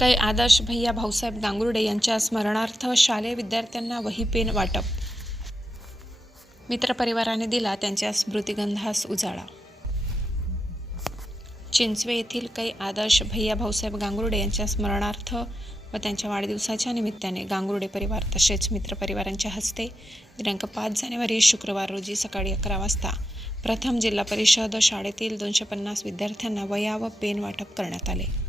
कै आदर्श भैया भाऊसाहेब गांगुर्डे यांच्या स्मरणार्थ शालेय विद्यार्थ्यांना वही पेन वाटप. मित्रपरिवाराने दिला त्यांच्या स्मृतिगंधास उजाळा. चिंचवे येथील कै आदर्श भैया भाऊसाहेब गांगुर्डे यांच्या स्मरणार्थ व त्यांच्या वाढदिवसाच्या निमित्ताने गांगुर्डे परिवार तसेच मित्रपरिवारांच्या हस्ते दिनांक पाच जानेवारी शुक्रवार रोजी सकाळी अकरा वाजता प्रथम जिल्हा परिषद शाळेतील दोनशे पन्नास विद्यार्थ्यांना वया व पेन वाटप करण्यात आले.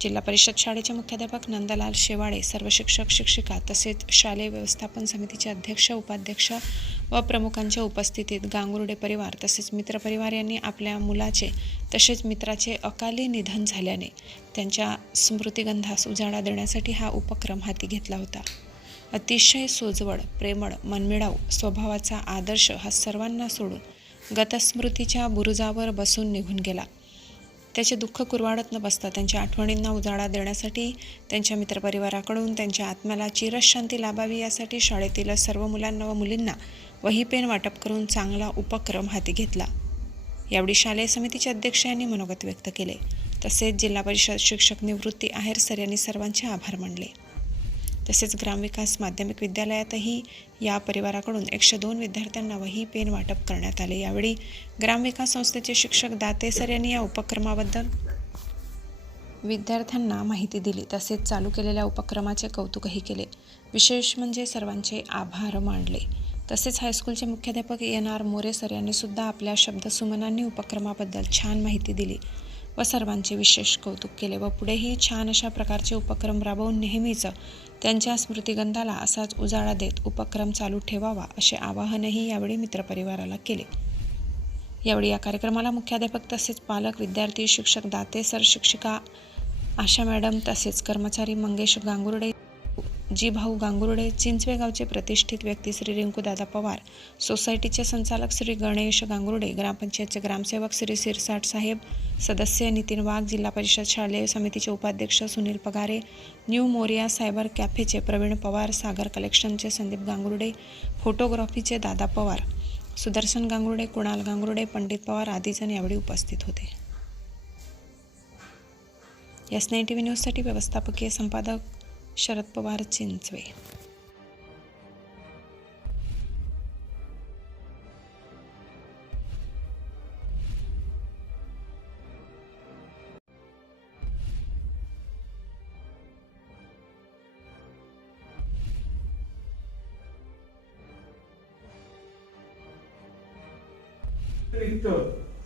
जिल्हा परिषद शाळेचे मुख्याध्यापक नंदलाल शेवाळे सर्व शिक्षक शिक्षिका तसेच शालेय व्यवस्थापन समितीचे अध्यक्ष उपाध्यक्ष व प्रमुखांच्या उपस्थितीत गांगुर्डे परिवार तसेच मित्रपरिवार यांनी आपल्या मुलाचे तसेच मित्राचे अकाली निधन झाल्याने त्यांच्या स्मृतिगंधास उजाळा देण्यासाठी हा उपक्रम हाती घेतला होता. अतिशय सोजवळ प्रेमळ मनमिळाऊ स्वभावाचा आदर्श हा सर्वांना सोडून गतस्मृतीच्या बुरुजावर बसून निघून गेला. त्याचे दुःख कुरवाडत न बसता त्यांच्या आठवणींना उजाळा देण्यासाठी त्यांच्या मित्रपरिवाराकडून त्यांच्या आत्म्याला चिरशांती लाभावी यासाठी शाळेतील सर्व मुलांना व मुलींना वहीपेन वाटप करून चांगला उपक्रम हाती घेतला. यावेळी शालेय समितीचे अध्यक्ष यांनी मनोगत व्यक्त केले. तसेच जिल्हा परिषद शिक्षक निवृत्ती आहेर सर यांनी सर्वांचे आभार मानले. तसेच ग्रामविकास माध्यमिक विद्यालयातही या परिवाराकडून एकशे दोन विद्यार्थ्यांना वही पेन वाटप करण्यात आले. यावेळी ग्रामविकास संस्थेचे शिक्षक दाते सर यांनी या उपक्रमाबद्दल विद्यार्थ्यांना माहिती दिली. तसेच चालू केलेल्या उपक्रमाचे कौतुकही केले. विशेष म्हणजे सर्वांचे आभार मानले. तसेच हायस्कूलचे मुख्याध्यापक एन आर मोरे सर यांनी सुद्धा आपल्या शब्दसुमनांनी उपक्रमाबद्दल छान माहिती दिली. व सर्वांचे विशेष कौतुक केले व पुढेही छान अशा प्रकारचे उपक्रम राबवून नेहमीच त्यांच्या स्मृतिगंधाला असाच उजाळा देत उपक्रम चालू ठेवावा असे आवाहनही यावेळी मित्रपरिवाराला केले. यावेळी या कार्यक्रमाला मुख्याध्यापक तसेच पालक विद्यार्थी शिक्षक दाते सर शिक्षिका आशा मॅडम तसेच कर्मचारी मंगेश गांगुर्डे जी भाऊ गांगुर्डे चिंचवेगावचे प्रतिष्ठित व्यक्ती श्री रिंकूदादा पवार सोसायटीचे संचालक श्री गणेश गांगुर्डे ग्रामपंचायतचे ग्रामसेवक श्री सिरसाट साहेब सदस्य नितीन वाघ जिल्हा परिषद शालेय समितीचे उपाध्यक्ष सुनील पगारे न्यू मोरिया सायबर कॅफेचे प्रवीण पवार सागर कलेक्शनचे संदीप गांगुर्डे फोटोग्राफीचे दादा पवार सुदर्शन गांगुर्डे कुणाल गांगुर्डे पंडित पवार आदीजण यावेळी उपस्थित होते. एस नाईन टी व्ही न्यूजसाठी व्यवस्थापकीय संपादक शरद पवार चिंचवे.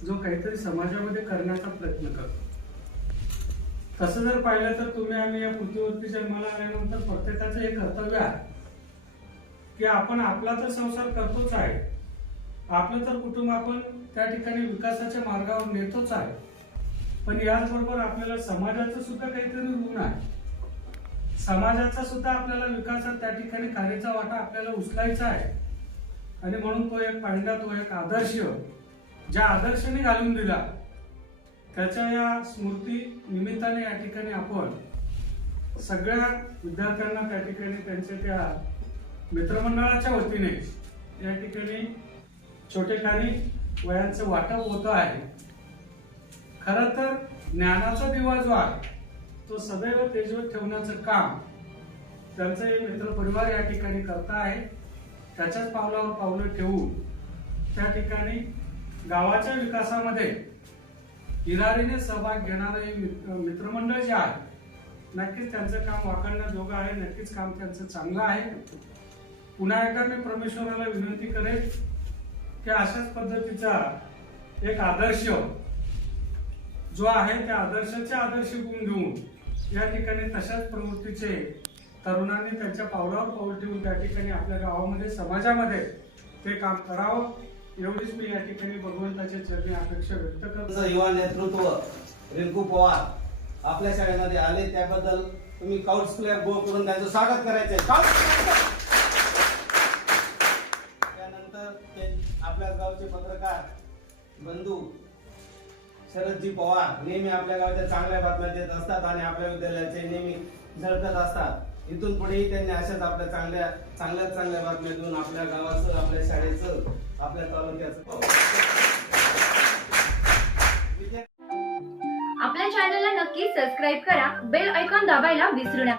जो काहीतरी समाजामध्ये करण्याचा प्रयत्न करतो. तसं जर पाहिलं तर तुम्ही आम्ही या पृथ्वीवरती जन्माला आल्यानंतर प्रत्येकाचं हे कर्तव्य आहे. की आपण आपला तर संसार करतोच आहे. आपलं तर कुटुंब आपण त्या ठिकाणी विकासाच्या मार्गावर नेतोच आहे. पण याचबरोबर आपल्याला समाजाचं सुद्धा काहीतरी ऋण आहे. समाजाचा सुद्धा आपल्याला विकासात त्या ठिकाणी कार्याचा वाटा आपल्याला उचलायचा आहे. आणि म्हणून तो एक पाहिला तो एक आदर्श ज्या आदर्शाने घालून दिला त्याच्या या स्मृती निमित्ताने या ठिकाणी आपण सगळ्या विद्यार्थ्यांना त्या ठिकाणी त्यांच्या त्या मित्रमंडळाच्या वतीने या ठिकाणी छोटेखानी वयांचं वाटप होत आहे. खर तर ज्ञानाचा दिवा जो आहे तो सदैव तेजवत ठेवण्याचं काम त्यांचं हे मित्रपरिवार या ठिकाणी करता आहे. त्याच्याच पावलावर पावलं ठेवून त्या ठिकाणी गावाच्या विकासामध्ये हिरारीने सहभाग घेणारं हे मित्र- मित्रमंडळ जे आहे नक्कीच त्यांचं काम वाखाणण्याजोगं आहे नक्कीच काम त्यांचं चांगलं आहे. पुन्हा एकदा मी परमेश्वराला विनंती करेन की अशाच पद्धतीचा एक आदर्श जो आहे त्या आदर्शाचे आदर्श गुण घेऊन या ठिकाणी तशाच प्रवृत्तीचे तरुणांनी त्यांच्या पावलावर पाऊल ठेवून त्या ठिकाणी आपल्या गावामध्ये समाजामध्ये ते काम करावं. एवढीच मी या ठिकाणी भगवंताच्या चरणी अपेक्षा व्यक्त करतो. युवा नेतृत्व रिंकू पवार आपल्या शाळेमध्ये आले त्याबद्दल तुम्ही काउट क्लॅप गो करून त्यांचं स्वागत करायचंय. त्यानंतर ते आपल्या गावचे पत्रकार बंधू शरदजी पवार नेहमी आपल्या गावच्या चांगल्या बातम्या देत असतात आणि आपल्या विद्यालयाचे नेहमी झळकत असतात. इथून पुढेही त्यांनी अशाच आपल्या चांगल्या चांगल्या चांगल्या बातम्या देऊन आपल्या गावाचं आपल्या शाळेचं आपल्या तालुक्याचं आपल्या चॅनलला नक्की सबस्क्राईब करा बेल ऐकॉन दाबायला विसरू नका.